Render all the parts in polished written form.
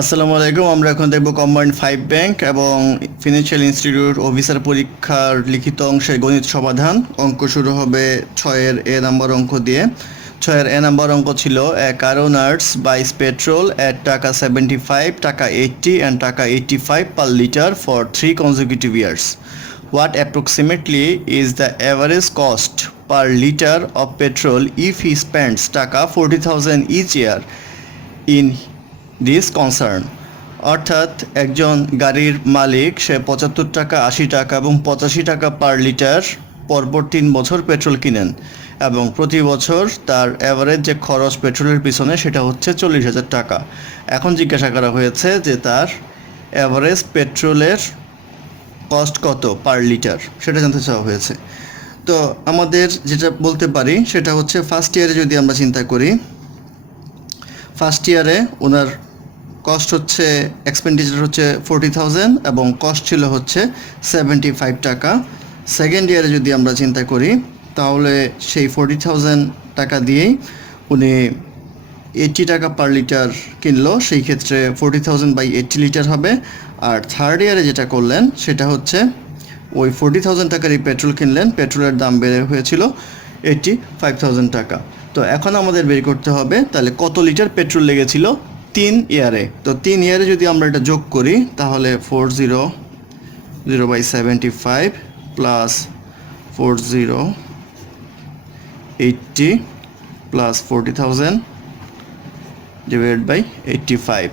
আসসালামু আলাইকুম। আমরা এখন দেখব কম্বাইন্ড 5 ব্যাংক এবং ফিনান্সিয়াল ইনস্টিটিউট অফিসার পরীক্ষার লিখিত অংশের গণিত সমাধান। অঙ্ক শুরু হবে 6-এর এ নাম্বার অঙ্ক দিয়ে। 6-এর এ নাম্বার অঙ্ক ছিল এ কার ওনার্স বাইস পেট্রোল এট টাকা 75, টাকা 80 and টাকা 85 per liter for 3 consecutive years. What approximately is the average cost per liter of petrol if he spends টাকা 40,000 each year in this concern? অর্থাৎ একজন গাড়ির মালিক, সে 75 টাকা, 80 টাকা এবং 85 টাকা পার লিটার পরপর 3 বছর পেট্রোল কিনেন এবং প্রতি বছর তার অ্যাভারেজ যে খরচ পেট্রোলের পিছনে সেটা হচ্ছে 40,000 টাকা। এখন জিজ্ঞাসা করা হয়েছে যে তার অ্যাভারেজ পেট্রোলের কস্ট কত পার লিটার, সেটা জানতে চাওয়া হয়েছে। তো আমাদের যেটা বলতে পারি সেটা হচ্ছে ফার্স্ট ইয়ারে যদি আমরা চিন্তা করি, ফার্স্ট ইয়ারে ওনার কস্ট হচ্ছে, এক্সপেন্ডিচার হচ্ছে 40,000 এবং কস্ট ছিল হচ্ছে 75 টাকা। সেকেন্ড ইয়ারে যদি আমরা চিন্তা করি তাহলে সেই 40,000 টাকা দিয়েই উনি 80 টাকা পার লিটার কিনলো, সেই ক্ষেত্রে 40,000/80 লিটার হবে। আর থার্ড ইয়ারে যেটা করলেন সেটা হচ্ছে ওই 40,000 টাকারই পেট্রোল কিনলেন, পেট্রোলের দাম বেড়ে হয়েছিল 85,000 টাকা। তো এখন আমাদের বের করতে হবে তাহলে কত লিটার পেট্রোল লেগেছিল 3 ইয়ারে। তো 3 ইয়ারে যদি আমরা এটা যোগ করি তাহলে 400/75 প্লাস 4080 প্লাস 40,000 ডিভাইডেড বাই 85।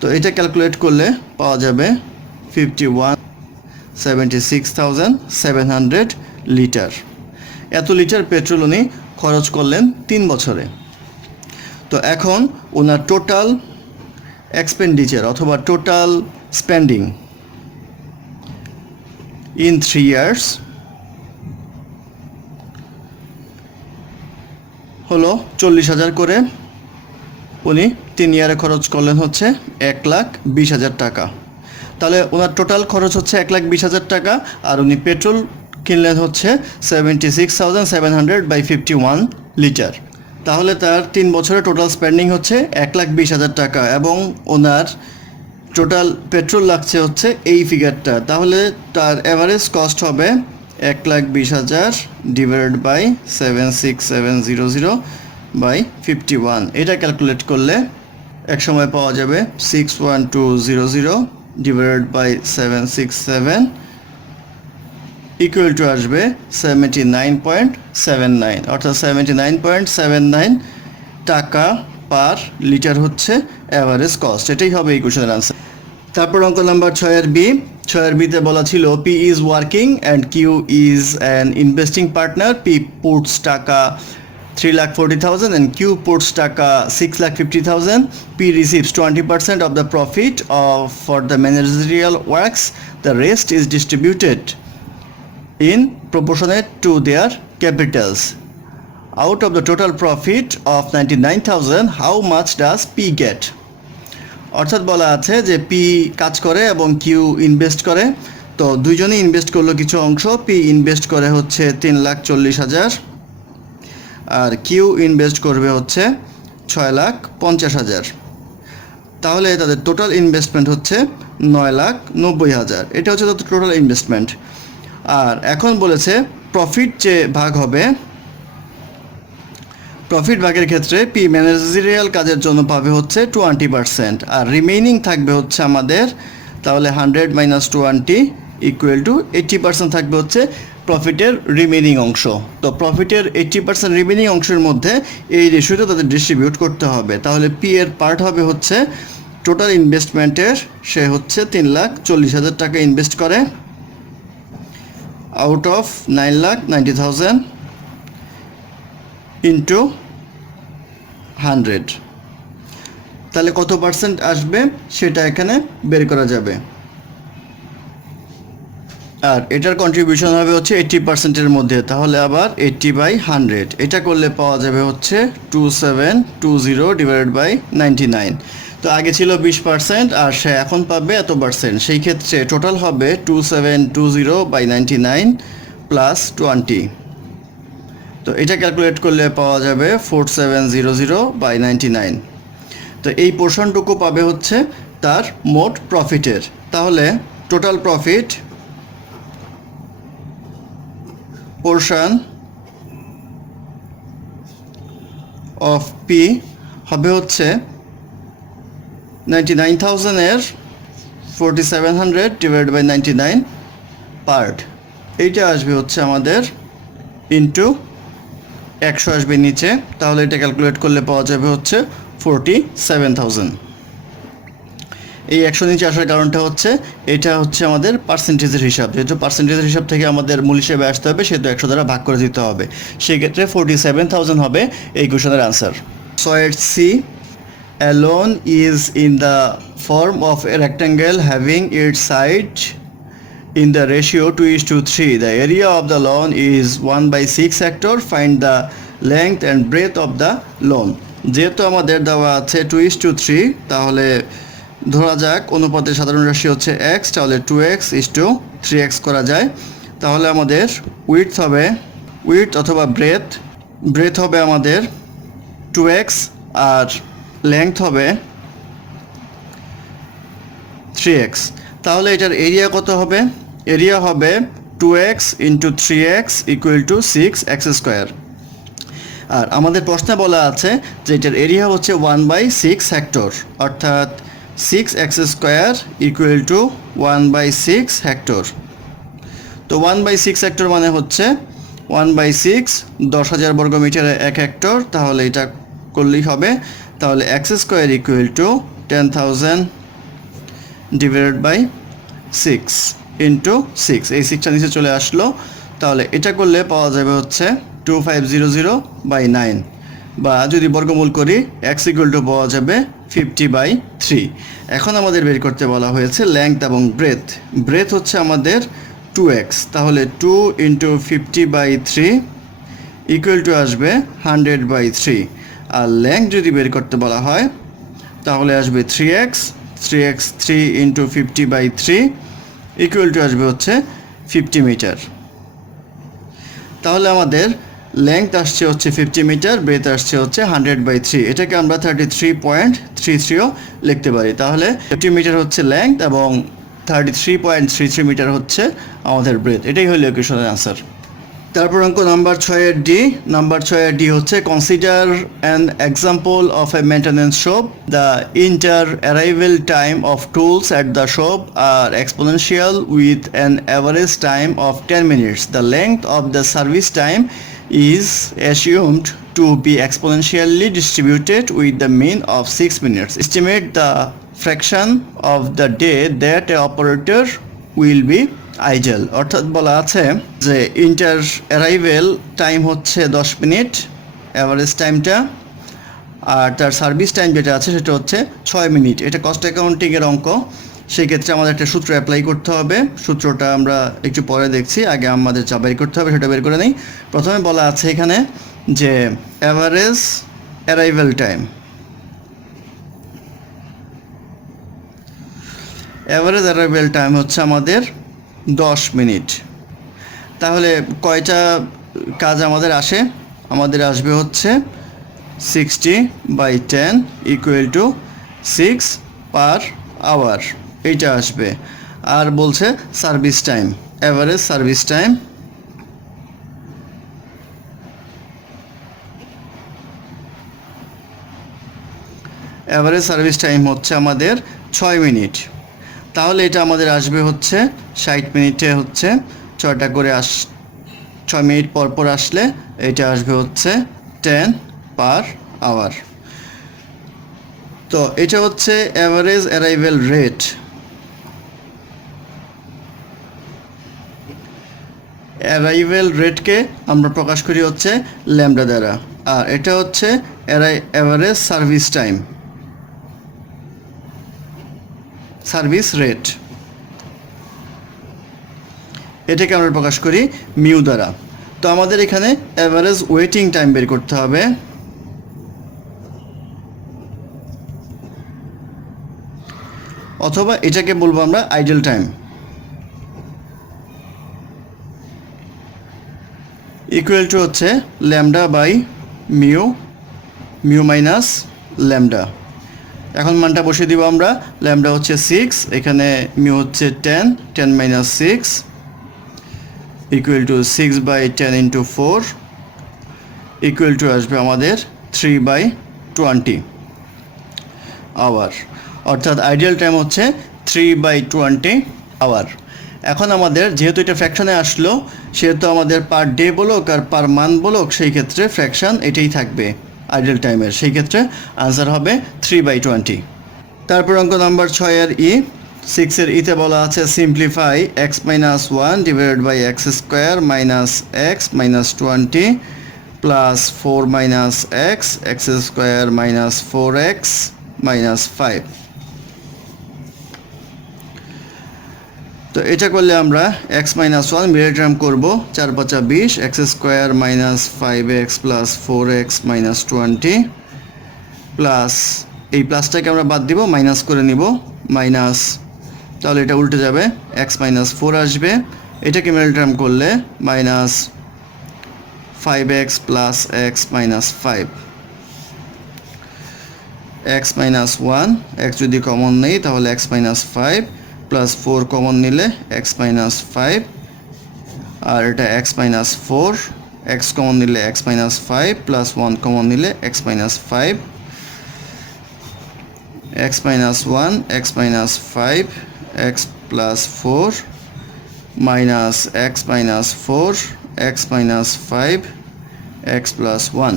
তো এটা ক্যালকুলেট করলে পাওয়া যাবে 76,700 লিটার। এত লিটার পেট্রোল উনি খরচ করলেন 3 বছরে। তো এখন ওনার টোটাল এক্সপেন্ডিচার অথবা টোটাল স্পেন্ডিং ইন 3 ইয়ার্স হলো 40,000 করে। উনি 3 ইয়ারে খরচ করলেন হচ্ছে 1,20,000 টাকা। তাহলে ওনার টোটাল খরচ হচ্ছে 1,20,000 টাকা আর উনি পেট্রোল কিনলেন হচ্ছে 76,700/51 লিটার। তাহলে তার 3 বছরের টোটাল স্পেন্ডিং হচ্ছে 1,20,000 টাকা এবং ওনার টোটাল পেট্রোল লাগছে হচ্ছে এই ফিগারটা। তাহলে তার অ্যাভারেজ কস্ট হবে 1,20,000 ডিভাইডেড বাই 76,700/51। এটা ক্যালকুলেট করলে এক সময় পাওয়া যাবে 61200 ডিভাইডেড বাই 767 ইকুয়াল টু আসবে 79.79, অর্থাৎ 79.79 টাকা পার লিটার হচ্ছে অ্যাভারেজ কস্ট। এটাই হবে এই কোশ্চেনের আনসার। তারপর অঙ্ক নাম্বার 6-এর বি। 6-এর বিতে বলা ছিল P is working and Q is an investing partner. P puts টাকা 3,40,000 and Q puts টাকা 6,50,000. P receives 20% of the profit for the managerial works. The rest is distributed in proportionate to their capitals. Out of the total profit of 99,000, how much does P get? অর্থাৎ বলা আছে যে P কাজ করে এবং Q invest করে। তো দুইজনেই ইনভেস্ট করলো কিছু অংশ। পি ইনভেস্ট করে হচ্ছে 3,40,000 আর কিউ ইনভেস্ট করবে হচ্ছে 6,50,000। তাহলে তাদের টোটাল ইনভেস্টমেন্ট হচ্ছে 9,90,000। এটা হচ্ছে তাদের টোটাল ইনভেস্টমেন্ট। আর এখন বলেছে প্রফিট যে ভাগ হবে, প্রফিট ভাগের ক্ষেত্রে পি ম্যানেজারিয়াল কাজের জন্য পাবে হচ্ছে 20% আর রিমেইনিং থাকবে হচ্ছে আমাদের, তাহলে 100 - 20 ইকুয়াল টু 80% থাকবে হচ্ছে প্রফিটের রিমেইনিং অংশ। তো প্রফিটের 80% রিমেইনিং অংশের মধ্যে এই রেশিওটা তাদের ডিস্ট্রিবিউট করতে হবে। তাহলে পি এর পার্ট হবে হচ্ছে টোটাল ইনভেস্টমেন্টের, সে হচ্ছে 3,40,000 টাকা ইনভেস্ট করে আউট অফ 9,90,000 ইন্টু 100। তাহলে কত পার্সেন্ট আসবে সেটা এখানে বের করা যাবে। আর এটার কন্ট্রিবিউশন হবে হচ্ছে 80%-এর মধ্যে, তাহলে আবার 80/100। এটা করলে পাওয়া যাবে হচ্ছে 2720 ডিভাইডেড বাই 99। তো আগে ছিল 20% আর সে এখন পাবে এত পার্সেন্ট, সেই ক্ষেত্রে টোটাল হবে 2720/99 প্লাস 20। তো এটা ক্যালকুলেট করলে পাওয়া যাবে 4700/99। তো এই পোর্শনটুকু পাবে হচ্ছে তার মোট প্রফিটের। তাহলে total profit portion of P হবে হচ্ছে 99,000 4700 ডিভাইডেড বাই 99 পার্ট। এইটা আসবে হচ্ছে আমাদের ইন্টু 100 আসবে নিচে, তাহলে এটা ক্যালকুলেট করলে পাওয়া যাবে হচ্ছে 47,000। এই 100 নিচে আসার কারণটা হচ্ছে এটা হচ্ছে আমাদের পার্সেন্টেজের হিসাব, যেহেতু পার্সেন্টেজের হিসাব থেকে আমাদের মূল হিসেবে আসতে হবে, সেহেতু 100 দ্বারা ভাগ করে দিতে হবে। সেক্ষেত্রে 47,000 হবে এই কোশ্চেনের answer. So at C, a loan is in the form of a rectangle having its side in the ratio 2:3. The area of the loan is 1/6 hectare. Find the length and breadth of the loan. যেহেতু আমাদের দেওয়া আছে 2:3, তাহলে ধরা যাক অনুপাতের সাধারণ রাশি হচ্ছে x, তাহলে 2x/3x করা যায়। তাহলে আমাদের উইডথ অথবা ব্রেথ হবে আমাদের 2x আর লেংথ হবে 3x। তাহলে এটার এরিয়া কত হবে? এরিয়া হবে 2x × 3x = 6x²। আর আমাদের প্রশ্নে বলা আছে যে এটার এরিয়া হচ্ছে 1/6 হেক্টর, অর্থাৎ 6x² = 1/6 হেক্টর। তো 1/6 হেক্টর মানে হচ্ছে 1/6 10,000 বর্গমিটারে 1 হেক্টর, তাহলে এটা করলেই হবে। তাহলে x² = 10,000 ডিভাইডেড বাই 6 × 6, এই 6টা নিচে চলে আসলো। তাহলে এটা করলে পাওয়া যাবে হচ্ছে 2500/9, বা যদি বর্গমূল করি x = পাওয়া যাবে 50/3। এখন আমাদের বের করতে বলা হয়েছে লেংথ এবং ব্রেথ হচ্ছে আমাদের 2x, তাহলে 2 × 50/3 = আসবে 100/3। আর লেংথ যদি বের করতে বলা হয় তাহলে আসবে 3x 3 × 50/3 = আসবে হচ্ছে 50 মিটার। তাহলে আমাদের লেংথ আসছে হচ্ছে 50 মিটার, ব্রেথ আসছে হচ্ছে 100/3। এটাকে আমরা 33.33ও লিখতে পারি। তাহলে 50 মিটার হচ্ছে লেংথ এবং 33.33 মিটার হচ্ছে আমাদের ব্রেথ। এটাই হলো ইকুয়েশনের আনসার। তারপর অঙ্ক নাম্বার 6-এর ডি। নাম্বার 6-এর ডি হচ্ছে consider an example of a maintenance shop. The inter arrival time of tools at the shop are exponential with an average time of 10 minutes. The length of the service time is assumed to be exponentially distributed with the mean of 6 minutes. Estimate the fraction of the day that a operator will be idle. অর্থাৎ বলা আছে যে inter arrival time হচ্ছে 10 minute average টাইমটা, আর তার service time যেটা আছে সেটা হচ্ছে 6 মিনিট। এটা কস্ট অ্যাকাউন্টিংয়ের অঙ্ক, সেই ক্ষেত্রে আমাদের একটা সূত্র অ্যাপ্লাই করতে হবে। সূত্রটা আমরা একটু পরে দেখছি, আগে আমাদের যা বের করতে হবে সেটা বের করে নিই। প্রথমে বলা আছে এখানে যে অ্যাভারেজ অ্যারাইভেল টাইম হচ্ছে আমাদের 10 মিনিট। তাহলে কয়টা কাজ আমাদের আসে? আমাদের আসবে হচ্ছে 60/10 = 6 পার আওয়ার, এইটা আসবে। আর বলছে service time, average service time হচ্ছে আমাদের 6 মিনিট। তাহলে এটা আমাদের আসবে হচ্ছে 60 মিনিটে হচ্ছে 6টা করে 6 মিনিট পর পর আসলে এটা আসবে হচ্ছে 10 পার আওয়ার। তো এটা হচ্ছে অ্যাভারেজ অ্যারাইভেল রেট। অ্যারাইভেল রেটকে আমরা প্রকাশ করি হচ্ছে ল্যামডা দ্বারা, আর এটা হচ্ছে অ্যাভারেজ সার্ভিস রেট, এটাকে আমরা প্রকাশ করি মিউ দ্বারা। তো আমাদের এখানে অ্যাভারেজ ওয়েটিং টাইম বের করতে হবে। অথবা এটাকে বলবো আমরা আইডল টাইম, ইকুয়াল টু হচ্ছে lambda by mu minus lambda. এখন মানটা বসিয়ে দিব আমরা। ল্যামডা হচ্ছে 6, এখানে মিউ হচ্ছে 10, 10 minus 6 equal to 6/10 into 4 equal to আসবে আমাদের 3/20 আওয়ার, অর্থাৎ আইডিয়াল টাইম হচ্ছে 3/20 আওয়ার। এখন আমাদের যেহেতু এটা ফ্র্যাকশনে আসলো, সেহেতু আমাদের পার ডে বলুক আর পার মান্থ বলুক, সেই ক্ষেত্রে ফ্র্যাকশন এটাই থাকবে আইডিয়াল টাইমের। সেই ক্ষেত্রে আনসার হবে 3/20। তারপর অঙ্ক নাম্বার 6 এর 6 এর ইতে বলা আছে simplify x minus 1 divided by x square minus x minus 20 plus 4 minus x x square minus 4x minus 5। তো এটা করলে আমরা x মাইনাস 1 মিডল টার্ম করবো, 4 5 20, x square minus 5x plus 4x minus 20 plus এই প্লাসটাকে আমরা বাদ দিব, মাইনাস করে নিব, মাইনাস, তাহলে এটা উল্টে যাবে, x মাইনাস 4 আসবে, এটাকে মিডল টার্ম করলে minus 5x plus x minus 5, x minus 1, x যদি কমন নেই তাহলে x মাইনাস 5 প্লাস 4 কমন নিলে x মাইনাস 5, আর এটা x মাইনাস 4, x কমন নিলে x মাইনাস 5 প্লাস 1 কমন নিলে x minus 5, x minus 1, x minus 5, x plus 4, minus x minus 4, x minus 5, x plus 1।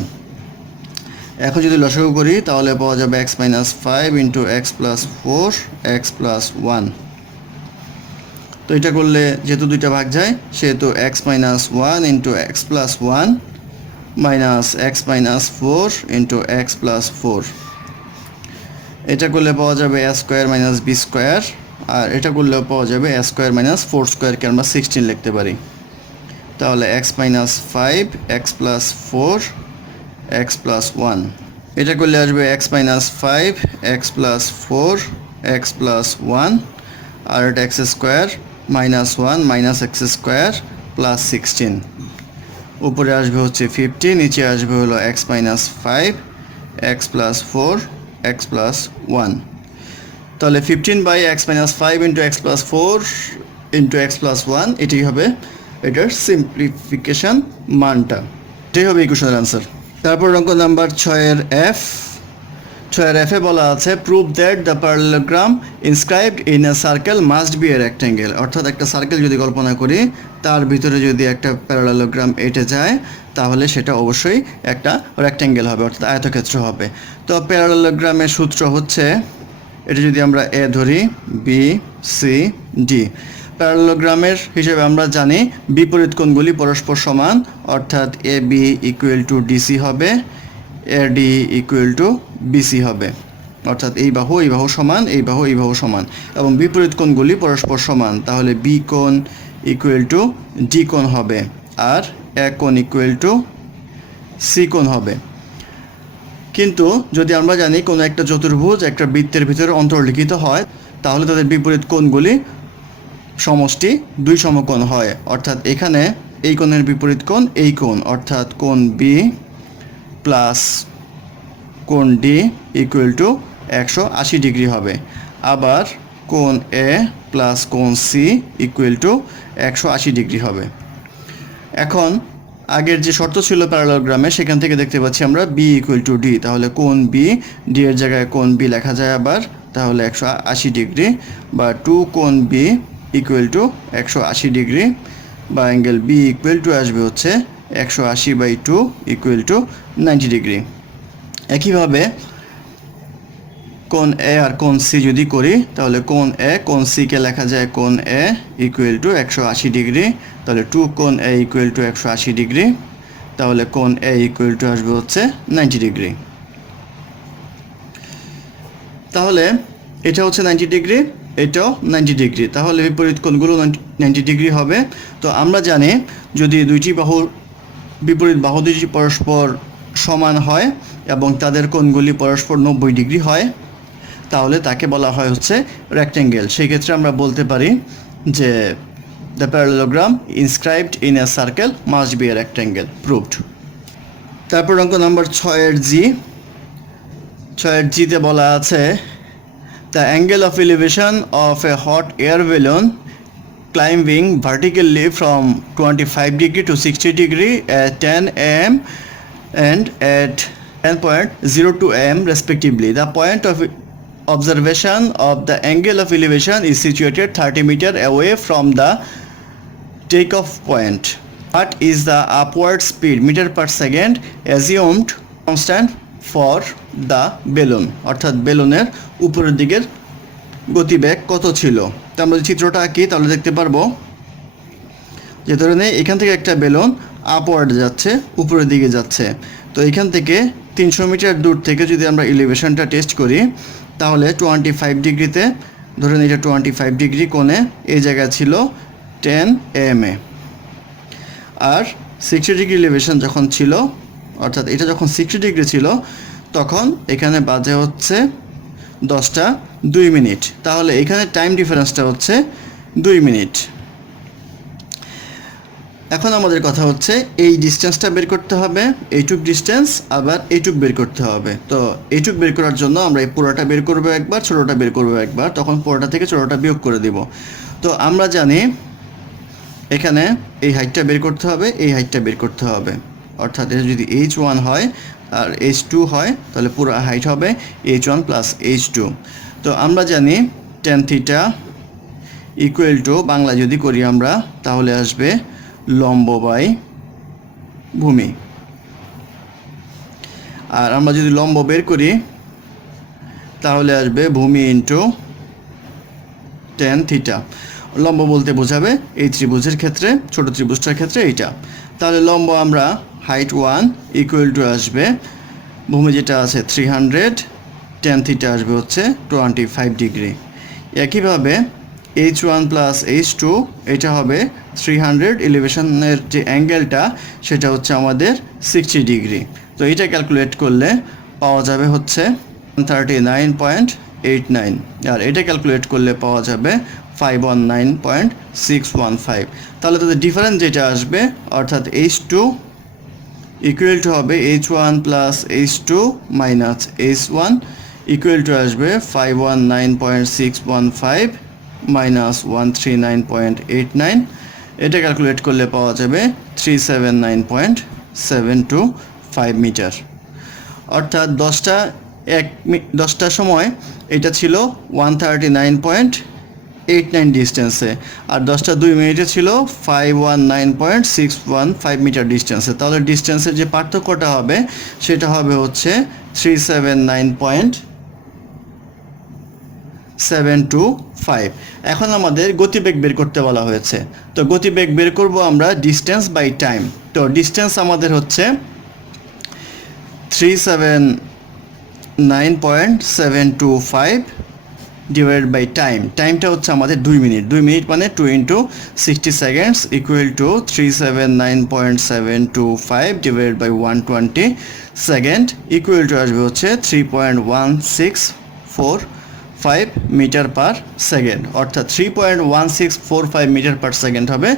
এখন যদি লসাগু করি তাহলে পাওয়া যাবে x minus 5 into x plus 4, x plus 1। তো এটা করলে যেহেতু দুইটা ভাগ যায়, সেহেতু x minus 1 into x plus 1 minus x minus 4 into x plus 4। এটা করলে পাওয়া যাবে a square minus B square, আর এটা করলেও পাওয়া যাবে a স্কোয়ার মাইনাস 4 স্কোয়ারকে আমরা 16 লিখতে পারি। তাহলে x minus 5, x plus 4, x plus 1। এটা করলে আসবে x minus 5, x plus 4, x plus 1, আর এটা x square minus 1 minus x square plus 16। উপরে আসবে হচ্ছে 50, নিচে আসবে হলো x minus 5, x plus 4, x plus 1। তাহলে 15/x minus 5 into x plus 4 into x plus 1, এটাই হবে এটার সিম্পলিফিকেশন মানটা। এটাই হবে ইকুয়েশনের আনসার। তারপর অঙ্ক নাম্বার 6 এর f। 6 এর f এ বলা আছে prove that the parallelogram inscribed in a circle must be a rectangle. অর্থাৎ একটা সার্কেল যদি কল্পনা করি, তার ভিতরে যদি একটা প্যারালেলোগ্রাম এঁটে যায়, তাহলে সেটা অবশ্যই একটা রেক্ট্যাঙ্গেল হবে, অর্থাৎ আয়তক্ষেত্র হবে। তো প্যারালেলোগ্রামের সূত্র হচ্ছে, এটা যদি আমরা এ ধরি, বি সি ডি। প্যারালেলোগ্রামের হিসেবে আমরা জানি বিপরীত কোণগুলি পরস্পর সমান, অর্থাৎ A B equal to DC হবে, A D equal to BC হবে, অর্থাৎ এই বাহু সমান, এই বাহু সমান, এবং বিপরীত কোণগুলি পরস্পর সমান। তাহলে বি কোণ ইকুয়াল টু ডি কোণ হবে, আর এ কোণ ইকুয়াল টু সি কোণ হবে। কিন্তু যদি আমরা জানি কোনো একটা চতুর্ভুজ একটা বৃত্তের ভিতরে অন্তর্লিখিত হয়, তাহলে তাদের বিপরীত কোণগুলি সমষ্টি 2 সমকোণ হয়। অর্থাৎ এখানে এই কোণের বিপরীত কোণ এই কোণ, অর্থাৎ কোণ বি প্লাস কোণ ডি ইকুয়াল টু 180 ডিগ্রি হবে। আবার কোণ এ প্লাস কোণ সি ইকুয়াল টু 180 ডিগ্রি হবে। এখন আগের যে শর্ত ছিল প্যারালেলোগ্রামে, সেখান থেকে দেখতে পাচ্ছি আমরা বি ইকুয়াল টু ডি, তাহলে কোণ বি, ডি এর জায়গায় কোণ বি লেখা যায় আবার, তাহলে 180 ডিগ্রি, বা 2 কোণ বি ইকুয়াল টু 180 ডিগ্রি, বা অ্যাঙ্গেল বি ইকুয়াল টু আসবে হচ্ছে 180/2 ইকুয়াল টু 90 ডিগ্রি। একইভাবে কোণ এ আর কোণ সি যদি করি, তাহলে কোণ এ কোণ সিকে লেখা যায় কোণ এ ইকুয়াল টু 180 ডিগ্রি, তাহলে 2 কোণ এ ইকুয়াল টু 180 ডিগ্রি, তাহলে কোণ এ ইকুয়াল টু আসবে হচ্ছে 90 ডিগ্রি। তাহলে এটা হচ্ছে 90 ডিগ্রি, এটাও 90 ডিগ্রি, তাহলে বিপরীত কোণগুলো 90 ডিগ্রি হবে। তো আমরা জানি যদি দুইটি বাহুর বিপরীত বাহু দুটি পরস্পর সমান হয় এবং তাদের কোণগুলি পরস্পর 90 ডিগ্রি হয়, তাহলে তাকে বলা হয় হচ্ছে রেক্ট্যাঙ্গেল। সেই ক্ষেত্রে আমরা বলতে পারি যে the parallelogram inscribed in a circle must be a rectangle, proved. তারপর অঙ্ক নাম্বার 6 এর জি। ছয়ের জিতে বলা আছে the angle of elevation of A hot air balloon climbing vertically from 25 degree to 60 degree at 10 am and at 10.02 am respectively. The point of observation of the angle of elevation is situated 30 meter away from the takeoff point. What is the upward speed meter per second assumed constant for the balloon? অর্থাৎ বেলুনের উপরের দিকের গতিবেগ কত ছিল? তো আমরা যদি চিত্রটা আঁকি তাহলে দেখতে পারবো যে ধরে নেই এখান থেকে একটা বেলুন আপওয়ার্ড যাচ্ছে, উপরের দিকে যাচ্ছে। তো এখান থেকে 300 মিটার দূর থেকে যদি আমরা এলিভেশনটা টেস্ট করি তাহলে 25 ডিগ্রিতে, ধরেন এটা 25 ডিগ্রি কোণে এই জায়গা ছিল 10 am এ, আর 60 ডিগ্রি এলিভেশন যখন ছিল, অর্থাৎ এটা যখন 60 ডিগ্রি ছিল তখন এখানে বাজে হচ্ছে 10টা 2 মিনিট। তাহলে এখানে টাইম ডিফারেন্সটা হচ্ছে 2 মিনিট। এখন আমাদের কথা হচ্ছে এই ডিস্টেন্সটা বের করতে হবে, এইটুক ডিস্টেন্স, আবার এইটুক বের করতে হবে। তো এইটুক বের করার জন্য আমরা এই পুরোটা বের করবো একবার, ছোটোটা বের করবো একবার, তখন পুরোটা থেকে ছোটোটা বিয়োগ করে দেব। তো আমরা জানি এখানে এই হাইটটা বের করতে হবে, এই হাইটটা বের করতে হবে, অর্থাৎ এটা যদি h1 হয় আর h2 হয় তাহলে পুরো হাইট হবে h1 প্লাস h2। তো আমরা জানি tan theta equal to, Bangla যদি করি আমরা তাহলে আসবে লম্ব বাই ভূমি, আর আমরা যদি লম্ব বের করি তাহলে আসবে ভূমি ইন্টু tan থিটা। লম্ব বলতে বোঝাবে এই ত্রিভুজের ক্ষেত্রে, ছোট ত্রিভুজটার ক্ষেত্রে এইটা। তাহলে লম্ব আমরা হাইট 1 ইকুয়াল টু আসবে ভূমি যেটা আছে 300, tan থিটা আসবে হচ্ছে 25 ডিগ্রি। একইভাবে h1 প্লাস h2 এটা হবে 300, এলিভেশনের যে অ্যাঙ্গেলটা সেটা হচ্ছে আমাদের 60 ডিগ্রি। তো এটা ক্যালকুলেট করলে পাওয়া যাবে হচ্ছে 39.89, আর এটা ক্যালকুলেট করলে পাওয়া যাবে 519.615। তাহলে তাদের ডিফারেন্স যেটা আসবে অর্থাৎ h2 ইকুয়াল টু হবে h1 plus h2 minus h1 equal to আসবে 519.615 মাইনাস 139.89। এটা ক্যালকুলেট করলে পাওয়া যাবে 379.725 মিটার। অর্থাৎ 10টার সময় এটা ছিল 139.89 ডিস্টেন্সে, আর 10টা 2 মিনিটে ছিল 519.615 মিটার ডিস্টেন্সে। তাহলে ডিস্টেন্সের যে পার্থক্যটা হবে সেটা হবে হচ্ছে 379.725। এখন আমাদের গতিবেগ বের করতে বলা হয়েছে, তো গতিবেগ বের করব আমরা ডিস্টেন্স বাই টাইম। তো ডিস্টেন্স আমাদের হচ্ছে 379.725 ডিভাইড বাই টাইম। টাইমটা হচ্ছে আমাদের 2 মিনিট, 2 মিনিট মানে 2 into 60 seconds equal to 379.725 divide by 120 second equal to আসবে হচ্ছে 3.1645 মিটার পার সেকেন্ড। অর্থাৎ 3.1645 মিটার পার সেকেন্ড হবে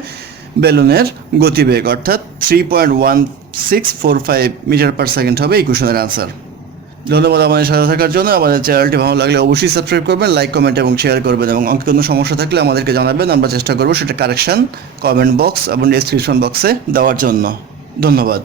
বেলুনের গতিবেগ, অর্থাৎ 3.1645 মিটার পার সেকেন্ড হবে এই কোশ্চেনের আনসার। ধন্যবাদ আমাদের সাথে থাকার জন্য। আমাদের চ্যানেলটি ভালো লাগলে অবশ্যই সাবস্ক্রাইব করবেন, লাইক, কমেন্ট এবং শেয়ার করবেন, এবং অঙ্কে কোনো সমস্যা থাকলে আমাদেরকে জানাবেন, আমরা চেষ্টা করব সেটা কারেকশন কমেন্ট বক্স এবং ডেসক্রিপশন বক্সে দেওয়ার জন্য। ধন্যবাদ।